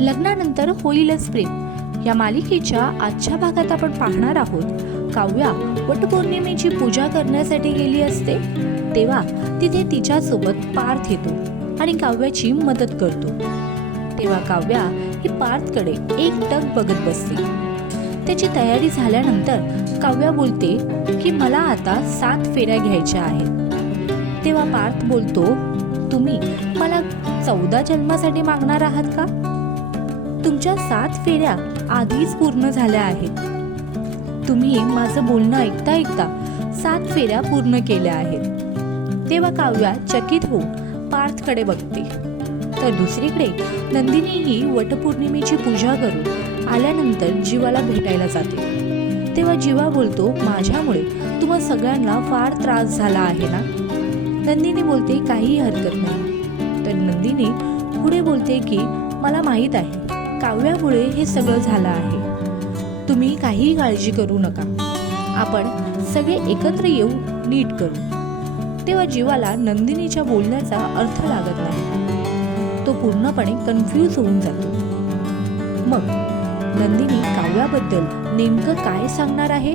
लग्नानंतर होईलच प्रेम. या मालिकेच्या आजच्या भागात आपण पाहणार आहोत काव्या वटपौर्णिमेची पूजा करण्यासाठी गेली असते तेव्हा तिथे तिच्यासोबत पार्थ येतो आणि काव्याची मदत करतो. तेव्हा काव्या ही पार्थकडे एकटक बघत बसते. त्याची तयारी झाल्यानंतर काव्या बोलते की मला आता सात फेऱ्या घ्यायच्या आहेत. तेव्हा पार्थ बोलतो तुम्ही मला चौदा जन्मासाठी मागणार आहात का? तुमच्या सात फेऱ्या आधीच पूर्ण झाल्या आहेत. तुम्ही माझं बोलणं ऐकता ऐकता सात फेऱ्या पूर्ण केल्या आहेत. तेव्हा काव्या चकित होऊन पार्थकडे बघते. तर दुसरीकडे नंदिनी ही वटपौर्णिमेची पूजा करून आल्यानंतर जीवाला भेटायला जाते. तेव्हा जीवा बोलतो माझ्यामुळे तुम्हा सगळ्यांना फार त्रास झाला आहे ना? नंदिनी बोलते काही हरकत नाही. तर नंदिनी पुढे बोलते की मला माहीत आहे काव्यामुळे हे सगळं झालं आहे. तुम्ही काहीही काळजी करू नका. आपण सगळे एकत्र येऊ नीट करू. तेव्हा जीवाला नंदिनीच्या बोलण्याचा अर्थ लागत नाही. तो पूर्णपणे कन्फ्यूज होऊन जातो. मग नंदिनी काव्याबद्दल नेमकं काय सांगणार आहे?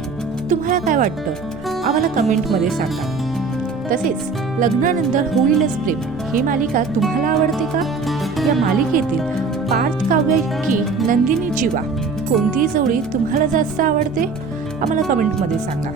तुम्हाला काय वाटतं? आम्हाला कमेंटमध्ये सांगा. तसेच लग्नानंतर होईलच प्रेम. ही मालिका तुम्हाला आवडते का? या मालिकेतील पार्थ काव्य की नंदिनी जीवा कोणती जोडी तुम्हाला जास्त आवडते आम्हाला कमेंटमध्ये सांगा.